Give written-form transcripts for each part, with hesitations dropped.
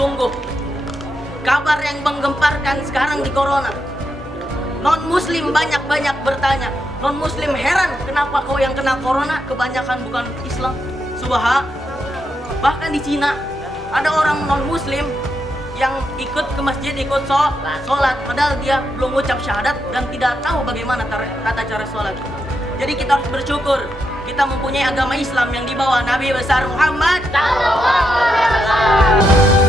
Sungguh kabar yang menggemparkan sekarang di corona. Non muslim banyak-banyak bertanya. Non muslim heran kenapa kau yang kena corona kebanyakan bukan Islam. Bahkan di Cina ada orang non muslim yang ikut ke masjid, ikut sholat, padahal dia belum ucap syahadat dan tidak tahu bagaimana tata cara sholat. Jadi kita harus bersyukur kita mempunyai agama Islam yang dibawa Nabi besar Muhammad sallallahu alaihi wasallam.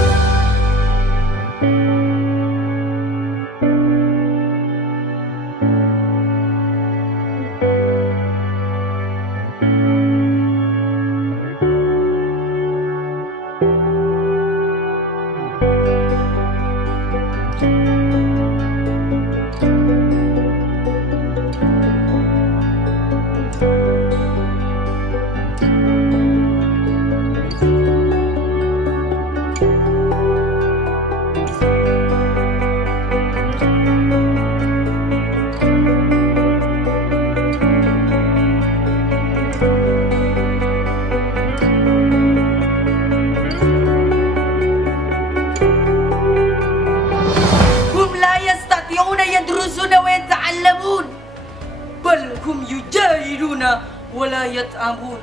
ولا يتعبون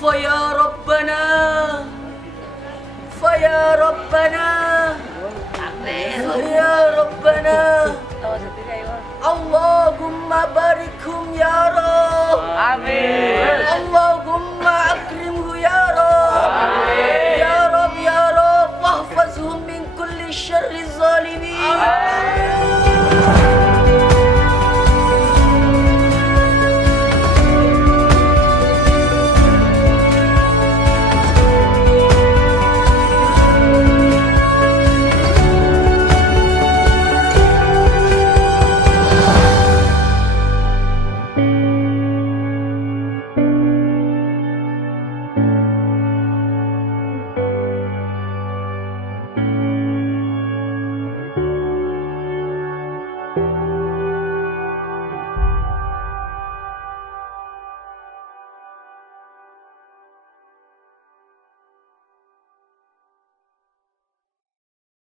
فيا ربنا فيا ربنا فيا ربنا اللهم باركهم يا رب.